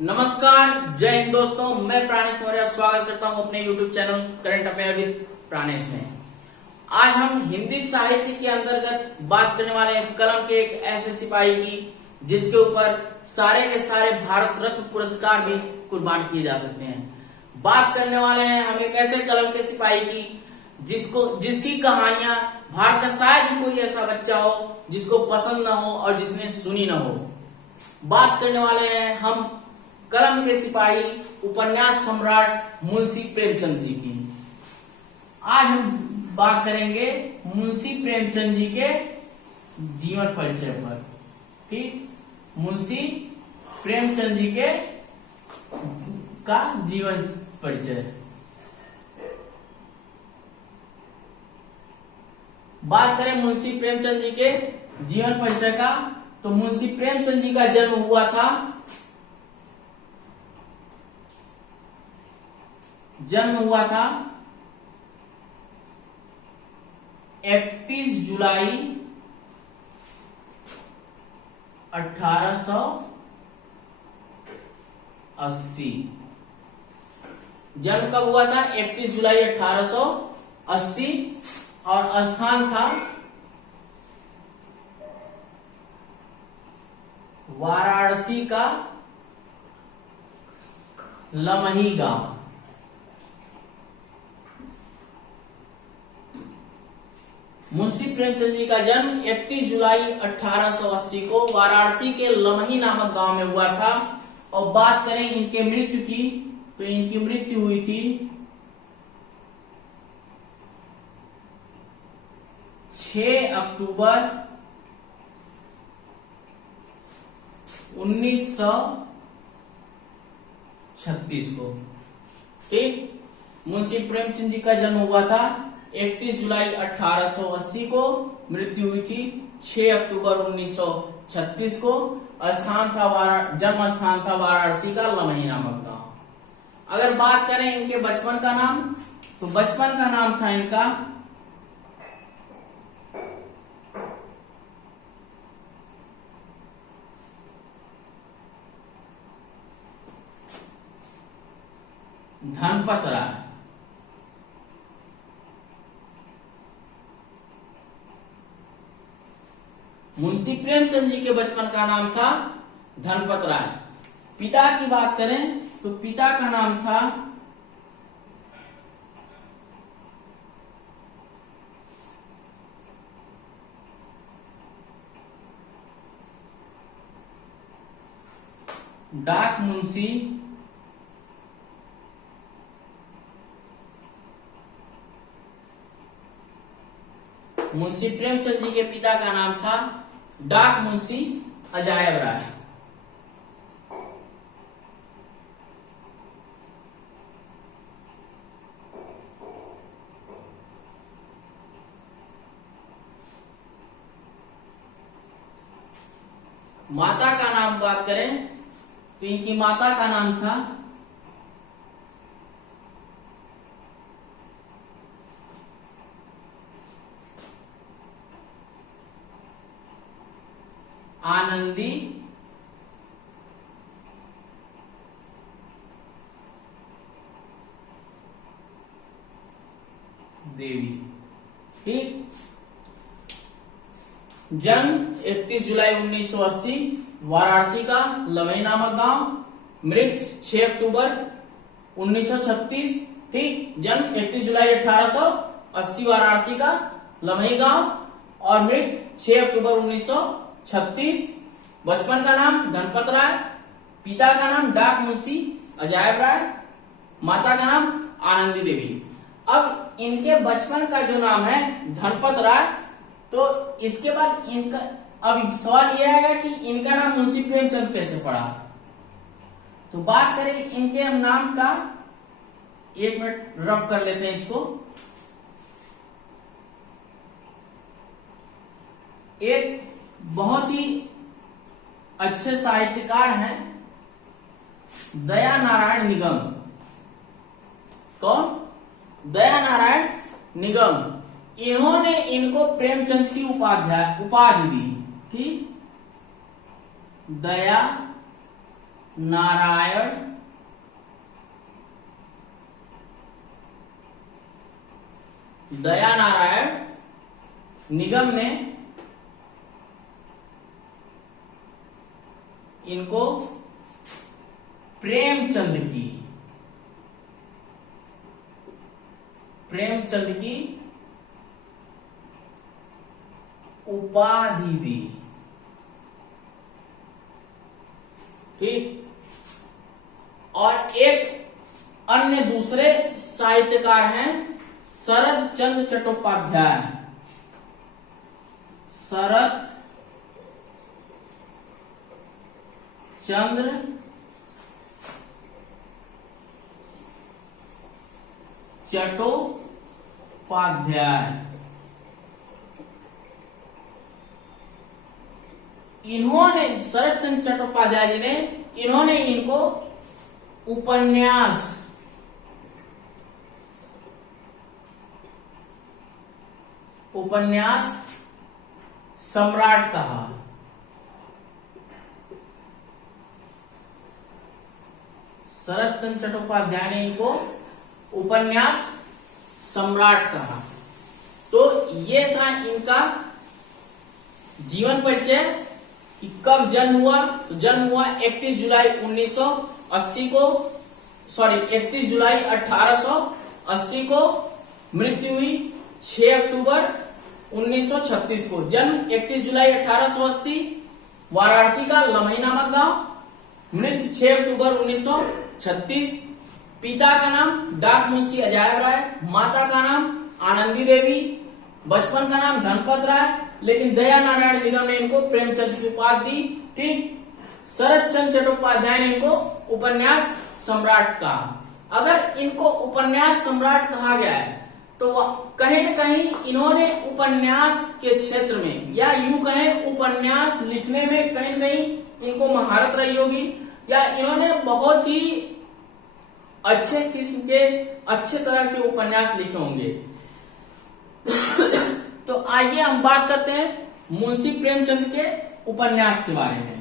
नमस्कार, जय हिंद दोस्तों। मैं प्राणेश मौर्य स्वागत करता हूं अपने YouTube channel current affair with Pranesh में। आज हम हिंदी साहित्य के अंतर्गत बात करने वाले हैं कलम के एक ऐसे सिपाही की जिसके ऊपर सारे के सारे भारत रत्न पुरस्कार भी कुर्बान किए जा सकते हैं। बात करने वाले हैं हम एक ऐसे कलम के सिपाही की जिसकी कहानियां भारत का शायद ही कोई ऐसा बच्चा हो जिसको पसंद न हो और जिसने सुनी न हो। बात करने वाले हैं हम कलम के सिपाही उपन्यास सम्राट मुंशी प्रेमचंद जी की। आज हम बात करेंगे मुंशी प्रेमचंद जी के जीवन परिचय पर। ठीक, मुंशी प्रेमचंद जी के का जीवन परिचय। बात करें मुंशी प्रेमचंद जी के जीवन परिचय का, तो मुंशी प्रेमचंद जी का जन्म हुआ था 31 जुलाई 1880। जन्म कब हुआ था? 31 जुलाई 1880। और स्थान था वाराणसी का लमही गांव। मुंशी प्रेमचंद जी का जन्म 31 जुलाई 1880 को वाराणसी के लमही नामक गांव में हुआ था। और बात करें इनके मृत्यु की, तो इनकी मृत्यु हुई थी 6 अक्टूबर 1936 को। ठीक, मुंशी प्रेमचंद जी का जन्म हुआ था 31 जुलाई 1880 को, मृत्यु हुई थी 6 अक्टूबर 1936 को। जन्म स्थान था वाराणसी का लमही नामक गांव। अगर बात करें इनके बचपन का नाम, तो बचपन का नाम था इनका धनपत राय। मुंशी प्रेमचंद जी के बचपन का नाम था धनपत राय। पिता की बात करें तो पिता का नाम था डाक मुंशी मुंशी प्रेमचंद जी के पिता का नाम था डाक मुंशी अजायब राय। माता का नाम बात करें तो इनकी माता का नाम था आनंदी देवी। ठीक, जन्म 31 जुलाई 1980, वाराणसी का लमही नामक गांव। मृत्यु 6 अक्टूबर 1936। ठीक, जन्म 31 जुलाई 1880, वाराणसी का लमही गांव। और मृत्यु 6 अक्टूबर 1936। बचपन का नाम धनपत राय, पिता का नाम डाक मुंशी अजायब राय, माता का नाम आनंदी देवी। अब इनके बचपन का जो नाम है धनपत राय, तो इसके बाद इनका अब सवाल यह आएगा कि इनका नाम मुंशी प्रेमचंद कैसे पड़ा। तो बात करें इनके नाम का, 1 मिनट रफ कर लेते हैं इसको। एक बहुत ही अच्छे साहित्यकार हैं दया नारायण निगम। कौन? दया नारायण निगम। इन्होंने इनको प्रेमचंद की उपाधि दी। ठीक, दया नारायण दया नारायण निगम ने इनको प्रेमचंद की उपाधि दी। ठीक। और एक अन्य दूसरे साहित्यकार हैं शरद चंद्र चट्टोपाध्याय। शरद चंद्र चट्टोपाध्याय, इन्होंने शरद चंद्र चट्टोपाध्याय जी ने इन्होंने इनको उपन्यास सम्राट कहा। शरद चंद्र चट्टोपाध्याय ने इनको उपन्यास सम्राट कहा। तो ये था इनका जीवन परिचय कि कब जन्म हुआ। तो जन्म हुआ 31 जुलाई 1880 को। मृत्यु हुई 6 अक्टूबर 1936 को। जन्म 31 जुलाई 1880 वाराणसी का लमही नामक गांव। मृत्यु 6 अक्टूबर 1936। पिता का नाम डाक मुंशी अजायब राय, माता का नाम आनंदी देवी, बचपन का नाम धनपत राय, लेकिन दया नारायण निगम ने इनको प्रेमचंद की उपाधि दी। ठीक। शरद चंद्र चट्टोपाध्याय ने इनको उपन्यास सम्राट कहा। अगर इनको उपन्यास सम्राट कहा गया है तो कहीं न कहीं इन्होंने उपन्यास के क्षेत्र में या यूं कहें उपन्यास लिखने में कहीं न कहीं इनको महारत रही होगी, या इन्होंने बहुत ही अच्छे किस्म के अच्छे तरह के उपन्यास लिखे होंगे। तो आइए हम बात करते हैं मुंशी प्रेमचंद के उपन्यास के बारे में।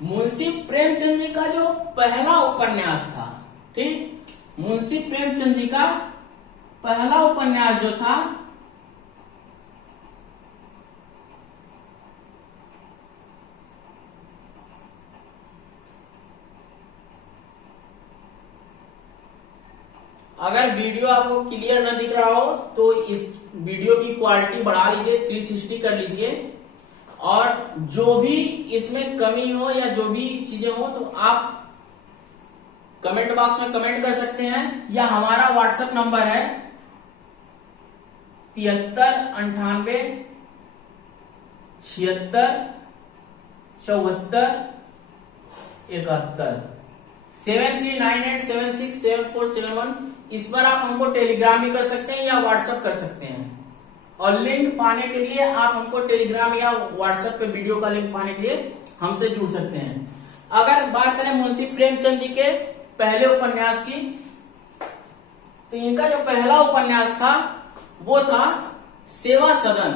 मुंशी प्रेमचंद जी का जो पहला उपन्यास था, ठीक, मुंशी प्रेमचंद जी का पहला उपन्यास जो था अगर वीडियो आपको क्लियर न दिख रहा हो तो इस वीडियो की क्वालिटी बढ़ा लीजिए, 360 कर लीजिए, और जो भी इसमें कमी हो या जो भी चीजें हो तो आप कमेंट बॉक्स में कमेंट कर सकते हैं, या हमारा व्हाट्सएप नंबर है 7398 76 74 71 7398767471। इस पर आप हमको टेलीग्राम भी कर सकते हैं या व्हाट्सएप कर सकते हैं, और लिंक पाने के लिए आप हमको टेलीग्राम या व्हाट्सएप पे वीडियो का लिंक पाने के लिए हमसे जुड़ सकते हैं। अगर बात करें मुंशी प्रेमचंद जी के पहले उपन्यास की, तो इनका जो पहला उपन्यास था वो था सेवा सदन।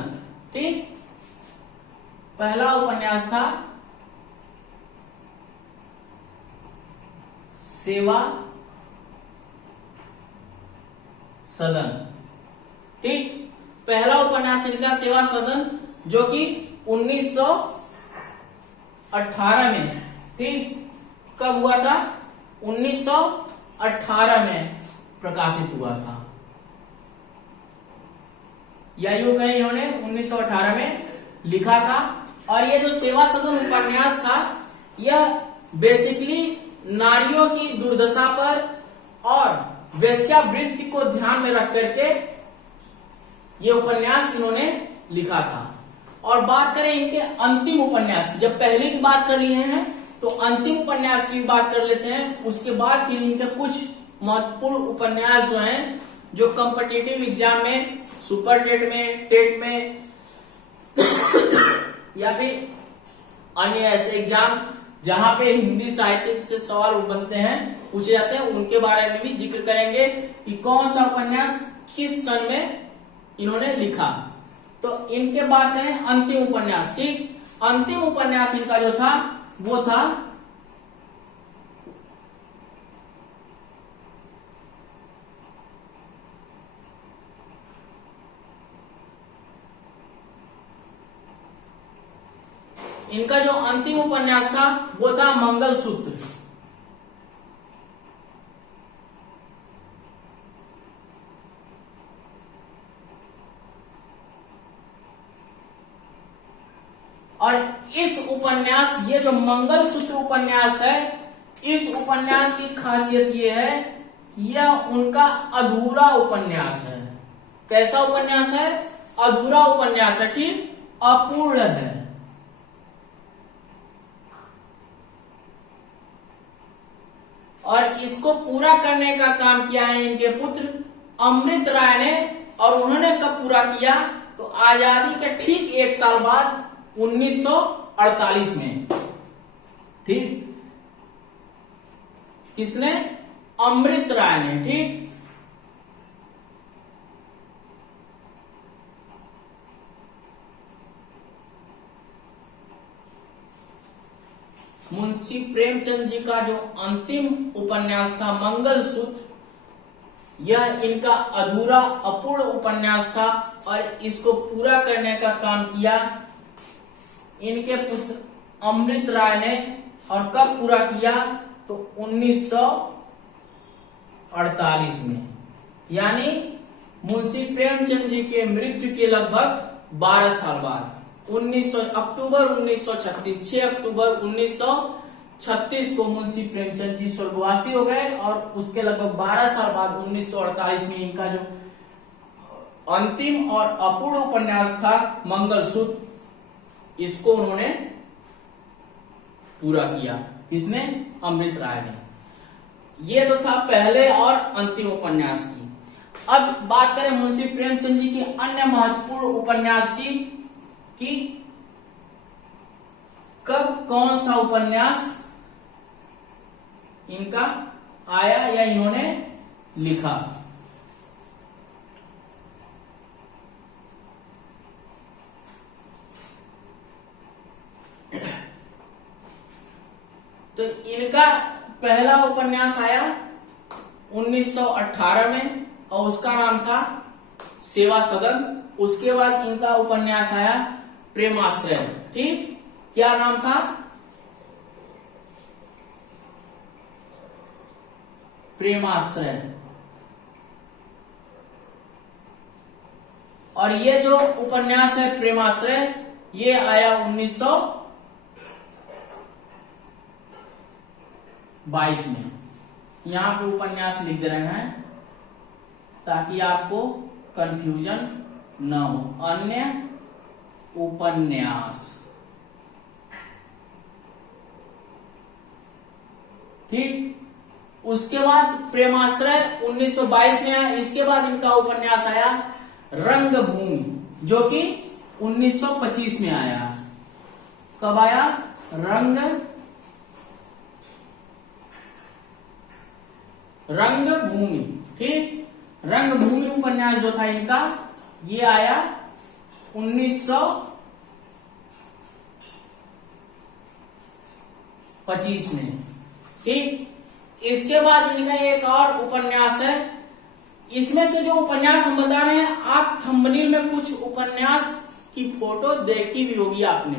ठीक, पहला उपन्यास था सेवा सदन। ठीक, पहला उपन्यास इनका सेवा सदन, जो कि 1918 में, ठीक, कब हुआ था? 1918 में प्रकाशित हुआ था, या यूं कहें इन्होंने 1918 में लिखा था। और ये जो सेवा सदन उपन्यास था, यह बेसिकली नारियों की दुर्दशा पर और वेश्यावृत्ति को ध्यान में रख करके ये उपन्यास इन्होंने लिखा था। और बात करें इनके अंतिम उपन्यास की, जब पहले की बात कर लिए हैं तो अंतिम उपन्यास की बात कर लेते हैं। उसके बाद फिर इनके कुछ महत्वपूर्ण उपन्यास जो हैं जो कॉम्पिटिटिव एग्जाम में, सुपर टेट में, टेट में या फिर अन्य ऐसे एग्जाम जहां पे हिंदी साहित्य से सवाल बनते हैं, पूछे जाते हैं, उनके बारे में भी जिक्र करेंगे कि कौन सा उपन्यास किस सन में इन्होंने लिखा। तो इनके बात करें अंतिम उपन्यास। ठीक, अंतिम उपन्यास इनका जो था वो था इनका जो अंतिम उपन्यास था वो था मंगलसूत्र। और इस उपन्यास, ये जो मंगलसूत्र उपन्यास है, इस उपन्यास की खासियत ये है कि यह उनका अधूरा उपन्यास है। कैसा उपन्यास है? अधूरा उपन्यास है, ठीक, अपूर्ण है। और इसको पूरा करने का काम किया है इनके पुत्र अमृत राय ने। और उन्होंने कब पूरा किया? तो आजादी के ठीक एक साल बाद 1948 में। ठीक, किसने? अमृत राय ने। ठीक, मुंशी प्रेमचंद जी का जो अंतिम उपन्यास था मंगलसूत्र, यह इनका अधूरा अपूर्ण उपन्यास था और इसको पूरा करने का काम किया इनके पुत्र अमृत राय ने। और कब पूरा किया? तो 1948 में, यानी मुंशी प्रेमचंद जी के मृत्यु के लगभग 12 साल बाद, अक्टूबर 1936, 6 अक्टूबर 1936 को मुंशी प्रेमचंद जी स्वर्गवासी हो गए। और उसके लगभग 12 साल बाद 1948 में इनका जो अंतिम और अपूर्ण उपन्यास था मंगलसूत्र, इसको उन्होंने पूरा किया। किसने? अमृत राय ने। ये तो था पहले और अंतिम उपन्यास की। अब बात करें मुंशी प्रेमचंद जी के अन्य महत्वपूर्ण उपन्यास की कि कब कौन सा उपन्यास इनका आया या इन्होंने लिखा। तो इनका पहला उपन्यास आया 1918 में और उसका नाम था सेवा सदन। उसके बाद इनका उपन्यास आया प्रेमाश्रय। ठीक, क्या नाम था? प्रेमाश्रय। और ये जो उपन्यास है प्रेमाश्रय, ये आया 1922 में। यहां पे उपन्यास लिख दे रहे हैं ताकि आपको कंफ्यूजन न हो। अन्य उपन्यास। ठीक, उसके बाद प्रेमाश्रय 1922 में आया। इसके बाद इनका उपन्यास आया रंगभूमि, जो कि 1925 में आया। कब आया? रंगभूमि। ठीक, रंगभूमि उपन्यास जो था इनका, ये आया 1925 में। ठीक, इसके बाद इनका एक और उपन्यास है। इसमें से जो उपन्यास हम बता रहे हैं, आप थंबनेल में कुछ उपन्यास की फोटो देखी भी होगी आपने।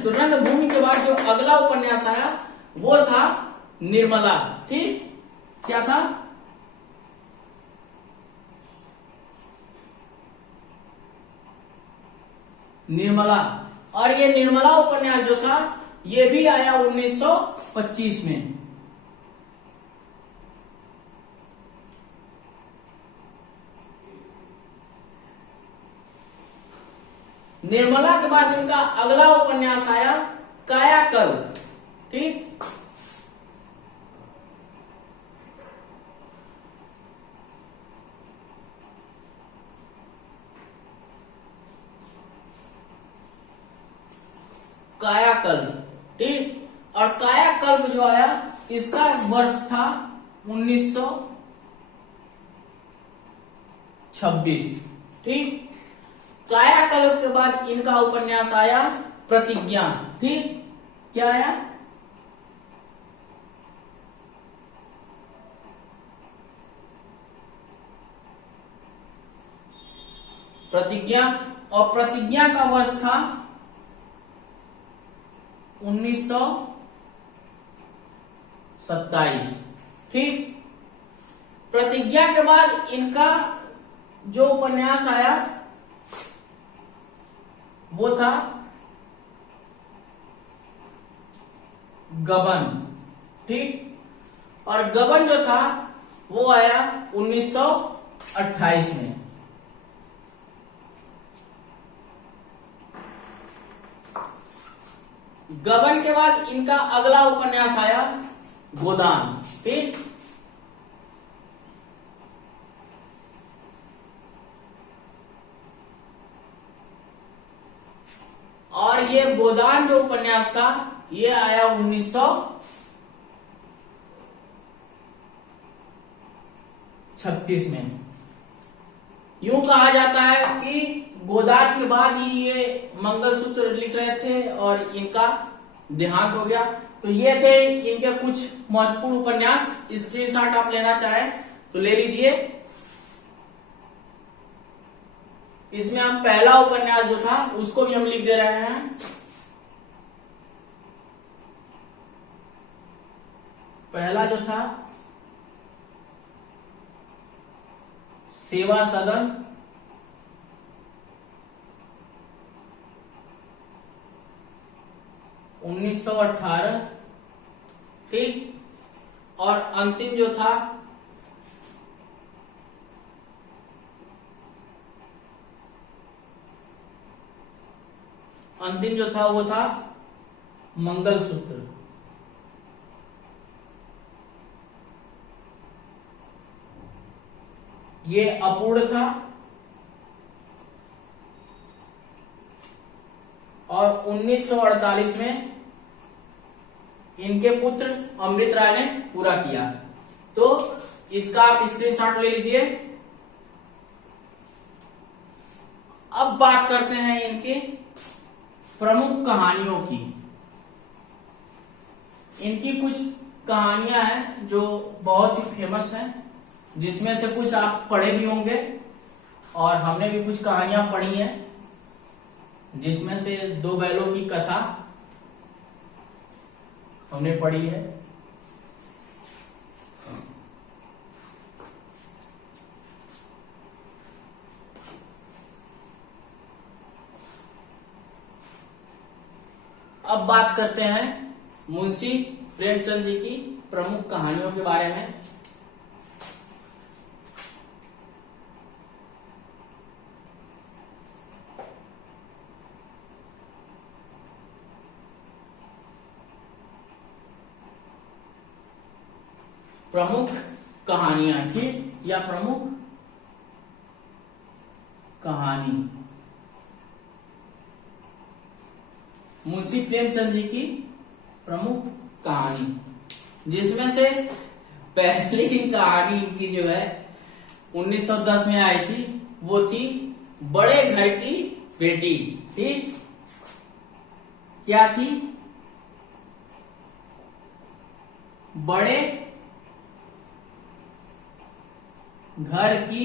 तो रंगभूमि के बाद जो अगला उपन्यास आया वो था निर्मला। ठीक, क्या था? निर्मला। और ये निर्मला उपन्यास जो था ये भी आया 1925 में। निर्मला के बाद इनका अगला उपन्यास आया कायाकल्प। ठीक, कायाकल्प, ठीक। और कायाकल्प जो आया इसका वर्ष था 1926, ठीक। कायाकल्प के बाद इनका उपन्यास आया प्रतिज्ञा, ठीक। क्या आया? प्रतिज्ञा। और प्रतिज्ञा का वर्ष था 1927, ठीक। प्रतिज्ञा के बाद इनका जो उपन्यास आया वो था गबन, ठीक। और गबन जो था वो आया 1928 में। गबन के बाद इनका अगला उपन्यास आया गोदान, ठीक। और ये गोदान जो उपन्यास था ये आया 1936 में। यूं कहा जाता है कि गोदान के बाद ही ये मंगलसूत्र लिख रहे थे और इनका देहांत हो गया। तो ये थे इनके कुछ महत्वपूर्ण उपन्यास। स्क्रीनशॉट आप लेना चाहें तो ले लीजिए। इसमें हम पहला उपन्यास जो था उसको भी हम लिख दे रहे हैं। पहला जो था सेवा सदन, उन्नीस 1918, ठीक। और अंतिम जो था वो था मंगलसूत्र। ये अपूर्ण था। और 1948 में इनके पुत्र अमृत राय ने पूरा किया। तो इसका आप स्क्रीनशॉट ले लीजिए। अब बात करते हैं इनके प्रमुख कहानियों की। इनकी कुछ कहानियां हैं जो बहुत ही फेमस हैं, जिसमें से कुछ आप पढ़े भी होंगे और हमने भी कुछ कहानियां पढ़ी हैं, जिसमें से दो बैलों की कथा हमने पढ़ी है। अब बात करते हैं मुंशी प्रेमचंद जी की प्रमुख कहानियों के बारे में। प्रमुख कहानियां, ठीक, या प्रमुख कहानी मुंशी प्रेमचंद जी की प्रमुख कहानी, जिसमें से पहली कहानी की जो है 1910 में आई थी वो थी बड़े घर की बेटी, ठीक। क्या थी? बड़े घर की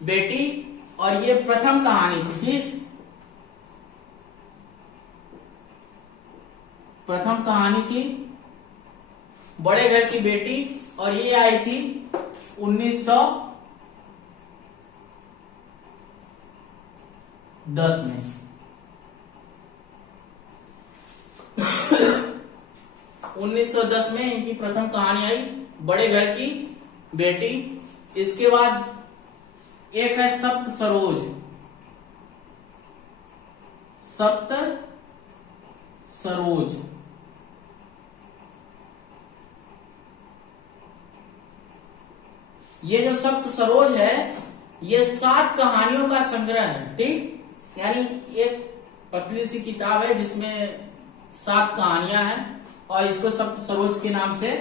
बेटी। और ये प्रथम कहानी थी, ठीक। प्रथम कहानी थी बड़े घर की बेटी और ये आई थी 1910 में। 1910 में इनकी प्रथम कहानी आई बड़े घर की बेटी। इसके बाद एक है सप्त सरोज। सप्त सरोज ये जो सप्त सरोज है ये 7 कहानियों का संग्रह है, ठीक। यानी एक पतली सी किताब है जिसमें 7 कहानियां हैं और इसको सप्त सरोज के नाम से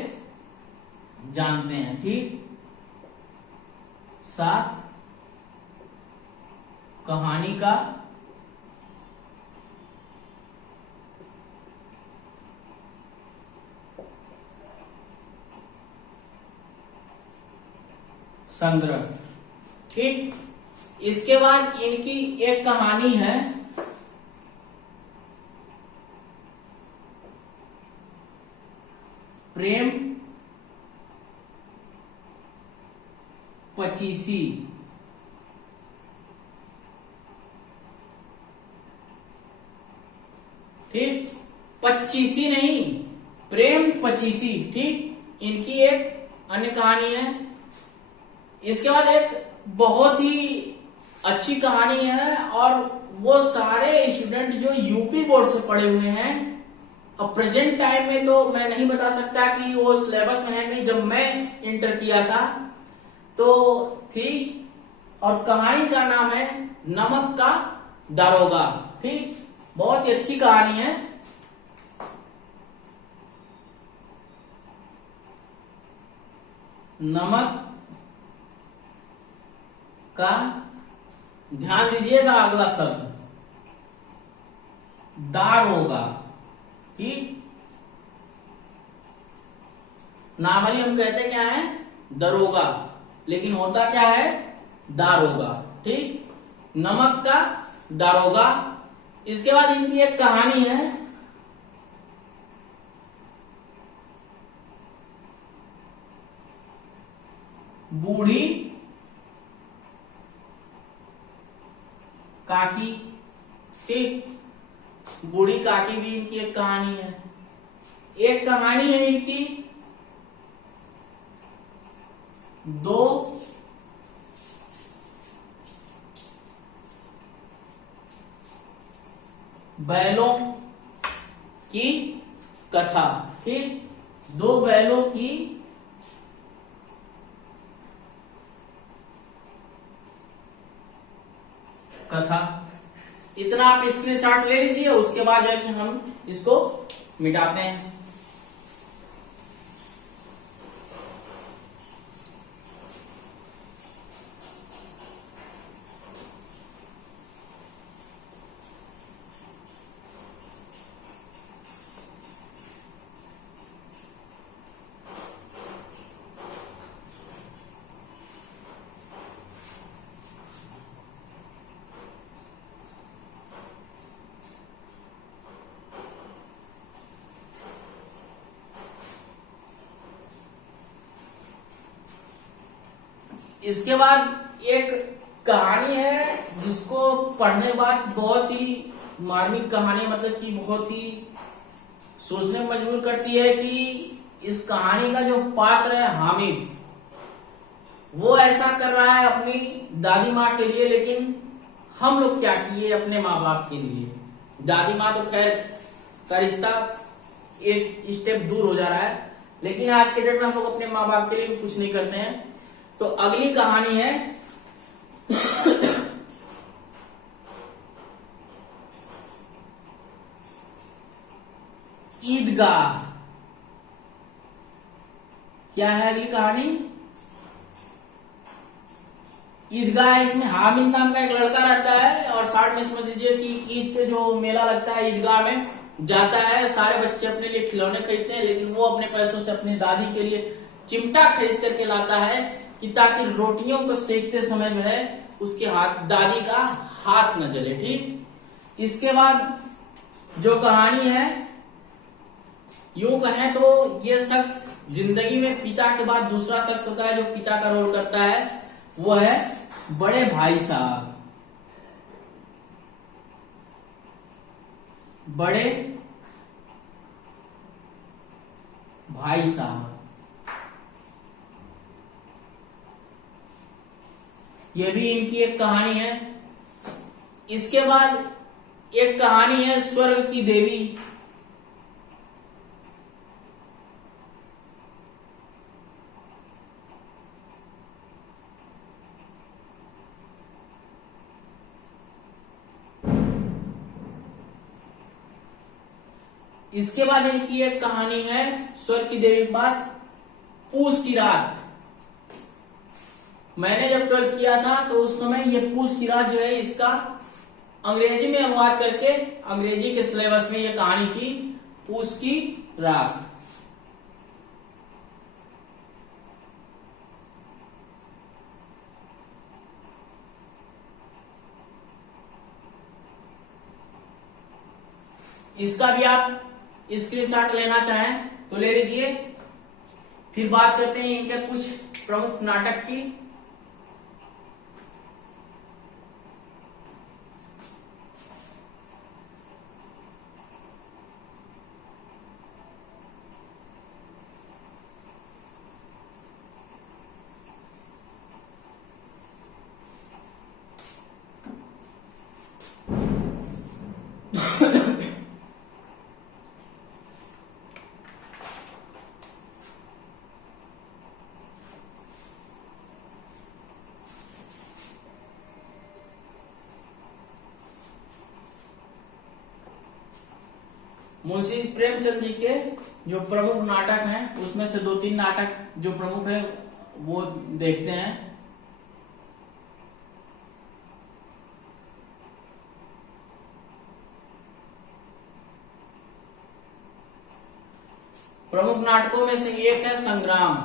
जानते हैं, ठीक। 7 कहानी का संग्रह, ठीक। इसके बाद इनकी एक कहानी है प्रेम पचीसी, ठीक। पचीसी नहीं, प्रेम पचीसी, ठीक। इनकी एक अन्य कहानी है। इसके बाद एक बहुत ही अच्छी कहानी है और वो सारे स्टूडेंट जो यूपी बोर्ड से पढ़े हुए हैं, अब प्रेजेंट टाइम में तो मैं नहीं बता सकता कि वो सिलेबस में है नहीं, जब मैं इंटर किया था तो थी। और कहानी का नाम है नमक का दारोगा, ठीक। बहुत ही अच्छी कहानी है। नमक का, ध्यान दीजिएगा अगला शब्द दारोगा, ठीक। नॉर्मली हम कहते क्या है, दरोगा, लेकिन होता क्या है, दारोगा, ठीक। नमक का दारोगा। इसके बाद इनकी एक कहानी है बूढ़ी काकी, ठीक। बूढ़ी काकी भी इनकी एक कहानी है। एक कहानी है इनकी 2 बैलों की कथा, ठीक। 2 बैलों की कथा। इतना आप स्क्रीनशॉट ले लीजिए, उसके बाद जो है कि हम इसको मिटाते हैं। इसके बाद एक कहानी है जिसको पढ़ने के बाद बहुत ही मार्मिक कहानी, मतलब कि बहुत ही सोचने में मजबूर करती है कि इस कहानी का जो पात्र है हामिद, वो ऐसा कर रहा है अपनी दादी माँ के लिए, लेकिन हम लोग क्या किए अपने माँ बाप के लिए। दादी माँ तो खैर का रिश्ता एक स्टेप दूर हो जा रहा है, लेकिन आज के डेट में हम लोग अपने माँ बाप के लिए भी कुछ नहीं करते हैं। तो अगली कहानी है ईदगाह। क्या है अगली कहानी? ईदगाह है। इसमें हामिद नाम का एक लड़का रहता है और साथ में समझ लीजिए कि ईद पे जो मेला लगता है ईदगाह में जाता है। सारे बच्चे अपने लिए खिलौने खरीदते हैं, लेकिन वो अपने पैसों से अपनी दादी के लिए चिमटा खरीद करके लाता है कि ताकि रोटियों को सेकते समय जो है उसके दादी का हाथ न जले, ठीक। इसके बाद जो कहानी है, यूं कहें तो ये शख्स जिंदगी में पिता के बाद दूसरा शख्स होता है जो पिता का रोल करता है, वो है बड़े भाई साहब। बड़े भाई साहब, ये भी इनकी एक कहानी है। इसके बाद एक कहानी है स्वर्ग की देवी। इसके बाद इनकी एक कहानी है स्वर्ग की देवी के बाद, पूस की रात। मैंने जब 12th किया था तो उस समय ये पूस की रात जो है इसका अंग्रेजी में अनुवाद करके अंग्रेजी के सिलेबस में ये कहानी थी, पूस की रात। इसका भी आप स्क्रीनशॉट लेना चाहें तो ले लीजिए। फिर बात करते हैं इनके कुछ प्रमुख नाटक की। मुंशी प्रेमचंद जी के जो प्रमुख नाटक हैं उसमें से 2-3 नाटक जो प्रमुख है वो देखते हैं। प्रमुख नाटकों में से एक है संग्राम,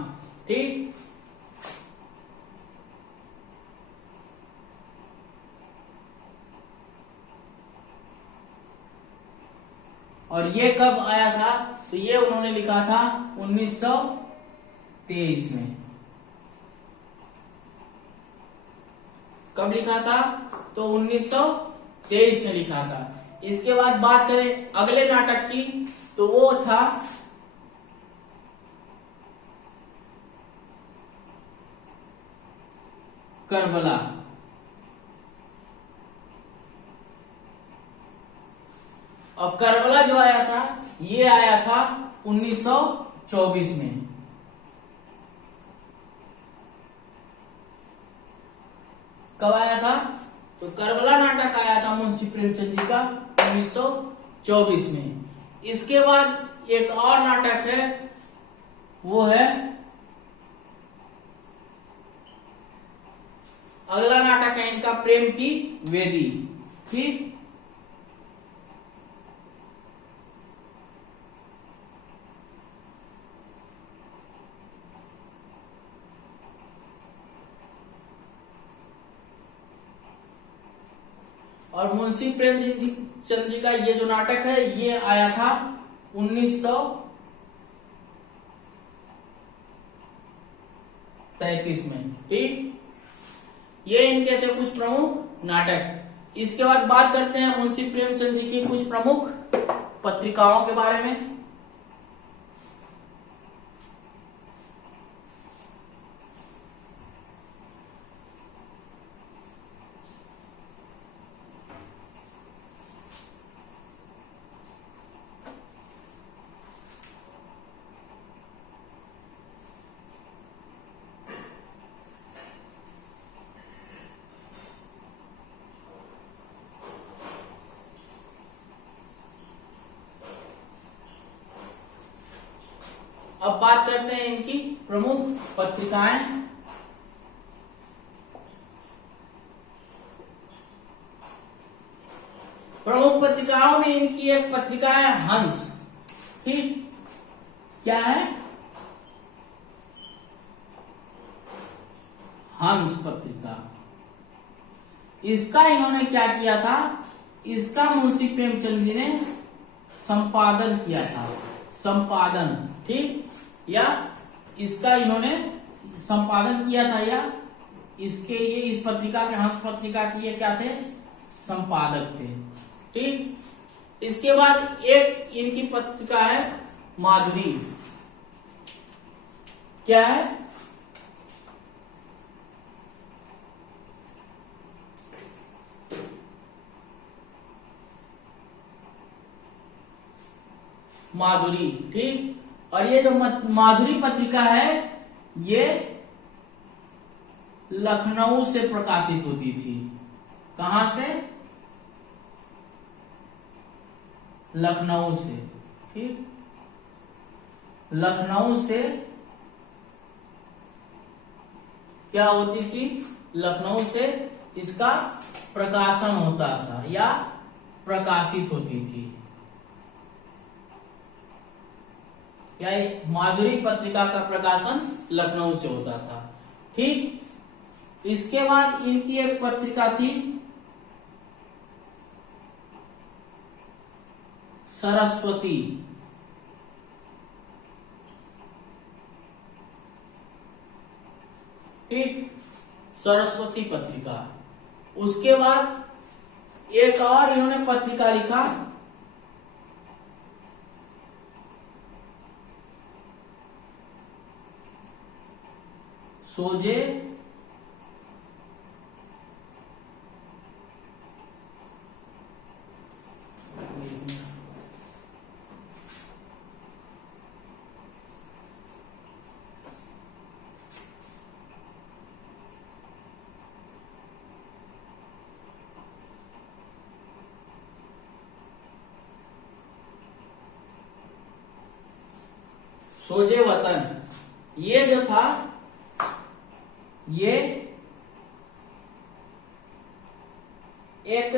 ठीक। और ये कब आया था तो ये उन्होंने लिखा था 1923 में। कब लिखा था तो 1923 में लिखा था। इसके बाद बात करें अगले नाटक की तो वो था करबला। और करबला जो आया था ये आया था 1924 में। कब आया था तो करबला नाटक आया था मुंशी प्रेमचंद जी का 1924 में। इसके बाद एक और नाटक है वो है, अगला नाटक है इनका प्रेम की वेदी, ठीक। और मुंशी प्रेमचंद जी का ये जो नाटक है ये आया था 1933 में, ठीक। ये इनके थे कुछ प्रमुख नाटक। इसके बाद बात करते हैं मुंशी प्रेमचंद जी की कुछ प्रमुख पत्रिकाओं के बारे में। अब बात करते हैं इनकी प्रमुख पत्रिकाएं। प्रमुख पत्रिकाओं में इनकी एक पत्रिका है हंस, ठीक। क्या है? हंस पत्रिका। इसका इन्होंने क्या किया था, इसका मुंशी प्रेमचंद जी ने संपादन किया था, संपादन, ठीक। या इसका इन्होंने संपादन किया था, या इसके ये इस पत्रिका के, हंस पत्रिका के ये क्या थे, संपादक थे, ठीक। इसके बाद एक इनकी पत्रिका है माधुरी। क्या है? माधुरी, ठीक। और ये जो माधुरी पत्रिका है ये लखनऊ से प्रकाशित होती थी। कहां से? लखनऊ से, ठीक, लखनऊ से क्या होती थी, लखनऊ से इसका प्रकाशन होता था या प्रकाशित होती थी, या माधुरी पत्रिका का प्रकाशन लखनऊ से होता था। ठीक, इसके बाद इनकी एक पत्रिका थी सरस्वती। ठीक, सरस्वती पत्रिका। उसके बाद एक और इन्होंने पत्रिका लिखा सोजे सोजे वतन। ये जो था ये एक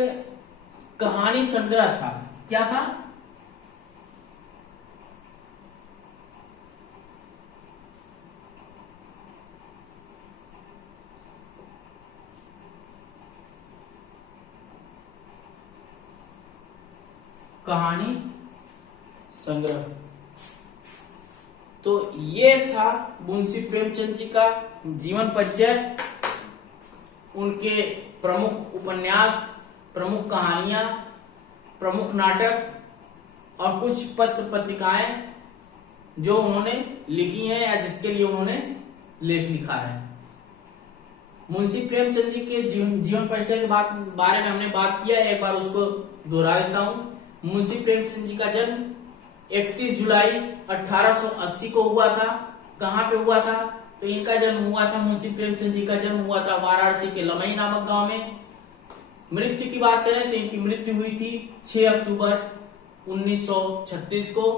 कहानी संग्रह था। क्या था? कहानी संग्रह। तो ये था मुंशी प्रेमचंद जी का जीवन परिचय, उनके प्रमुख उपन्यास, प्रमुख कहानियां, प्रमुख नाटक और कुछ पत्र पत्रिकाएं जो उन्होंने लिखी हैं या जिसके लिए उन्होंने लेख लिखा है। मुंशी प्रेमचंद जी के जीवन परिचय के बारे में हमने बात किया, एक बार उसको दोहरा देता हूं। मुंशी प्रेमचंद जी का जन्म 31 जुलाई 1880 को हुआ था। कहाँ पे हुआ था? तो इनका जन्म हुआ था, मुंशी प्रेमचंद जी का जन्म हुआ था वाराणसी के लमई नामक गांव में। मृत्यु की बात करें तो इनकी मृत्यु हुई थी 6 अक्टूबर 1936 को।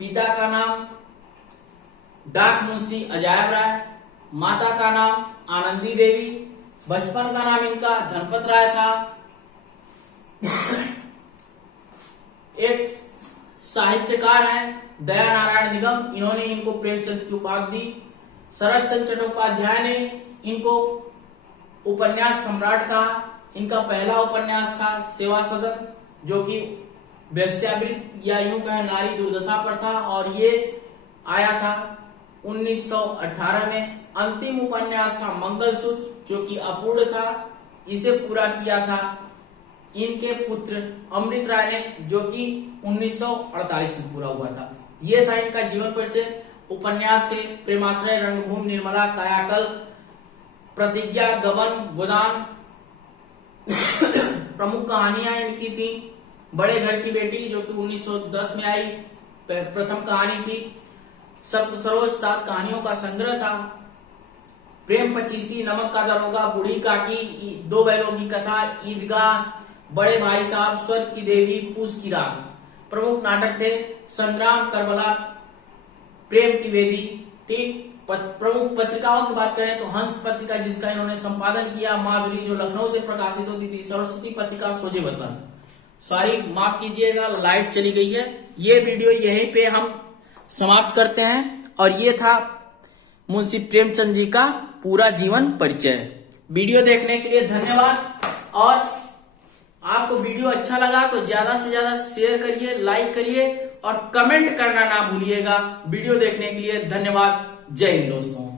पिता का नाम डाक मुंशी अजायब राय, माता का नाम आनंदी देवी, बचपन का नाम इनका धनपत राय था। एक साहित्यकार हैं दया नारायण निगम, इन्होंने इनको प्रेमचंद की उपाधि दी। शरद चंद्र चट्टोपाध्याय ने इनको उपन्यास सम्राट कहा। इनका पहला उपन्यास था सेवा सदन, जो कि वेश्यावृत्ति या यूं कहें नारी दुर्दशा पर था, और ये आया था 1918 में। अंतिम उपन्यास था मंगलसूत्र, जो कि अपूर्ण था, इसे पूरा किया था इनके पुत्र अमृत राय ने, जो कि 1948 में पूरा हुआ था। ये था इनका जीवन परिचय। उपन्यास थे प्रेमाश्रय, रंगभूमि, निर्मला, कायाकल्प, प्रतिज्ञा, गबन, गोदान। प्रमुख कहानियां इनकी थी बड़े घर की बेटी, जो कि 1910 में आई, प्रथम कहानी थी। सप्त सरोज 7 कहानियों का संग्रह था। प्रेम पचीसी, नमक का दरोगा, बूढ़ी काकी, 2 बैलों की कथा, ईदगाह, बड़े भाई साहब, स्वर्ग की देवी, पूस की राग। प्रमुख नाटक थे संग्राम, करबला, प्रेम की वेदी। ठीक, प्रमुख पत्रिकाओं की बात करें तो हंस पत्रिका, जिसका इन्होंने संपादन किया, माधुरी जो लखनऊ से प्रकाशित होती थी, सरस्वती पत्रिका, सोजे वतन। सॉरी, माफ कीजिएगा, लाइट चली गई है। ये वीडियो यहीं पे हम समाप्त करते हैं, और ये था मुंशी प्रेमचंद जी का पूरा जीवन परिचय। वीडियो देखने के लिए धन्यवाद, और आपको वीडियो अच्छा लगा तो ज्यादा से ज्यादा शेयर करिए, लाइक करिए और कमेंट करना ना भूलिएगा। वीडियो देखने के लिए धन्यवाद। जय हिंद दोस्तों।